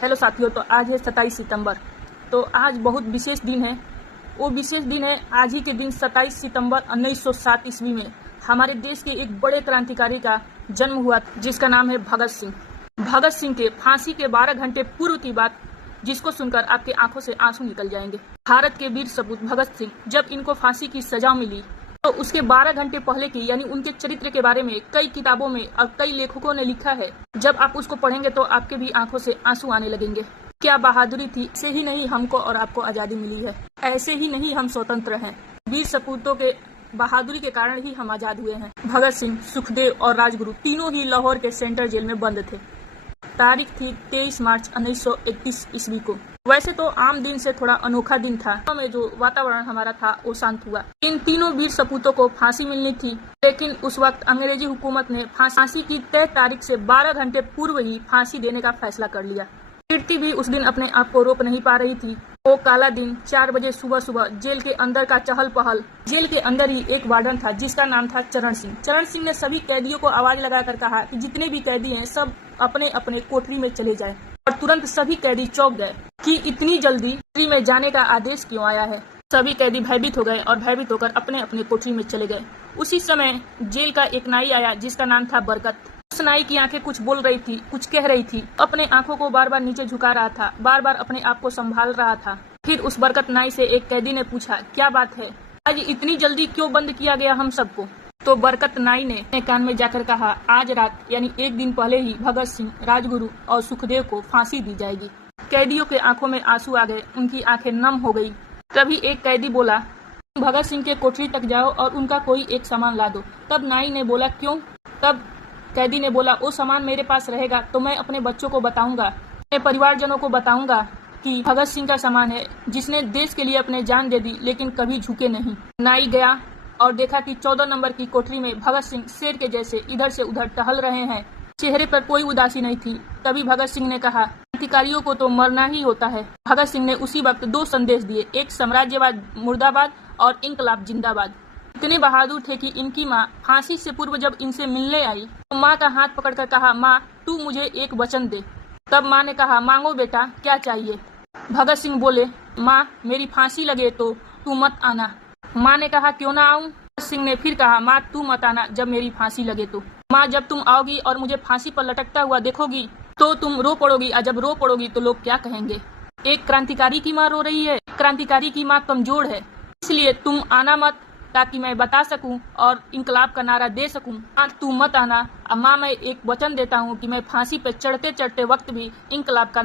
Hello साथियों, तो आज है 27 सितंबर। तो आज बहुत विशेष दिन है। वो विशेष दिन है आज ही के दिन 27 सितंबर 1907 ईस्वी में हमारे देश के एक बड़े क्रांतिकारी का जन्म हुआ, जिसका नाम है भगत सिंह। भगत सिंह के फांसी के 12 घंटे पूर्व की बात, जिसको सुनकर आपके आंखों से आंसू निकल जाएंगे। भारत के वीर सपूत भगत सिंह, जब इनको फांसी की सजा मिली तो उसके 12 घंटे पहले की यानी उनके चरित्र के बारे में कई किताबों में और कई लेखकों ने लिखा है। जब आप उसको पढ़ेंगे तो आपके भी आंखों से आंसू आने लगेंगे। क्या बहादुरी थी! ऐसे ही नहीं हमको और आपको आजादी मिली है, ऐसे ही नहीं हम स्वतंत्र हैं। वीर सपूतों के बहादुरी के कारण ही हम आजाद हुए हैं। भगत सिंह, सुखदेव और राजगुरु तीनों ही लाहौर के सेंट्रल जेल में बंद थे। तारीख थी 23 मार्च 1931 ईस्वी को। वैसे तो आम दिन से थोड़ा अनोखा दिन था। में जो वातावरण हमारा था वो शांत हुआ। इन तीनों वीर सपूतों को फांसी मिलनी थी, लेकिन उस वक्त अंग्रेजी हुकूमत ने फांसी की तय तारीख से 12 घंटे पूर्व ही फांसी देने का फैसला कर लिया। कीर्ति भी उस दिन अपने आप को रोक नहीं पा रही थी। वो काला दिन 4 बजे सुबह जेल के अंदर का चहल पहल। जेल के अंदर ही एक वार्डन था जिसका नाम था चरण सिंह। चरण सिंह ने सभी कैदियों को आवाज लगाकर कहा कि जितने भी कैदी हैं सब अपने अपने कोठरी में चले जाएं। और तुरंत सभी कैदी चौंक गए कि इतनी जल्दी कोठरी में जाने का आदेश क्यों आया है। सभी कैदी भयभीत हो गए और भयभीत होकर अपने अपने कोठरी में चले गए। उसी समय जेल का एक नाई आया जिसका नाम था बरकत। उस नाई की आंखें कुछ बोल रही थी, कुछ कह रही थी, अपने आंखों को बार बार नीचे झुका रहा था, बार बार अपने आप को संभाल रहा था। फिर उस बरकत नाई से एक कैदी ने पूछा, क्या बात है, आज इतनी जल्दी क्यों बंद किया गया हम सबको? तो बरकत नाई ने अपने कान में जाकर कहा, आज रात यानी एक दिन पहले ही भगत सिंह, राजगुरु और सुखदेव को फांसी दी जाएगी। कैदियों के आंखों में आंसू आ गए, उनकी आंखें नम हो गई। तभी एक कैदी बोला, भगत सिंह के कोठरी तक जाओ और उनका कोई एक सामान ला दो। तब नाई ने बोला, क्यों? तब कैदी ने बोला, वो सामान मेरे पास रहेगा तो मैं अपने बच्चों को बताऊंगा, अपने परिवारजनों को बताऊंगा कि भगत सिंह का सामान है, जिसने देश के लिए अपने जान दे दी लेकिन कभी झुके नहीं। नाई गया और देखा कि 14 नंबर की कोठरी में भगत सिंह शेर के जैसे इधर से उधर टहल रहे हैं। चेहरे पर कोई उदासी नहीं थी। तभी भगत सिंह ने कहा, क्रांतिकारियों को तो मरना ही होता है। भगत सिंह ने उसी वक्त 2 संदेश दिए, एक साम्राज्यवाद मुर्दाबाद और इंकलाब जिंदाबाद। इतने बहादुर थे कि इनकी माँ फांसी से पूर्व जब इनसे मिलने आई तो माँ का हाथ पकड़कर कहा, माँ तू मुझे एक वचन दे। तब माँ ने कहा, मांगो बेटा, क्या चाहिए? भगत सिंह बोले, माँ मेरी फांसी लगे तो तू मत आना। माँ ने कहा, क्यों ना आऊं? भगत सिंह ने फिर कहा, माँ तू मत आना जब मेरी फांसी लगे तो। माँ जब तुम आओगी और मुझे फांसी पर लटकता हुआ देखोगी तो तुम रो पड़ोगी, और जब रो पड़ोगी तो लोग क्या कहेंगे? एक क्रांतिकारी की माँ रो रही है, क्रांतिकारी की माँ कमजोर है, इसलिए तुम आना मत, ताकि मैं बता सकूं और इंकलाब का नारा दे सकूं। तू मत आना। माँ मैं एक वचन देता हूं कि मैं फांसी पे चढ़ते चढ़ते वक्त भी इंकलाब का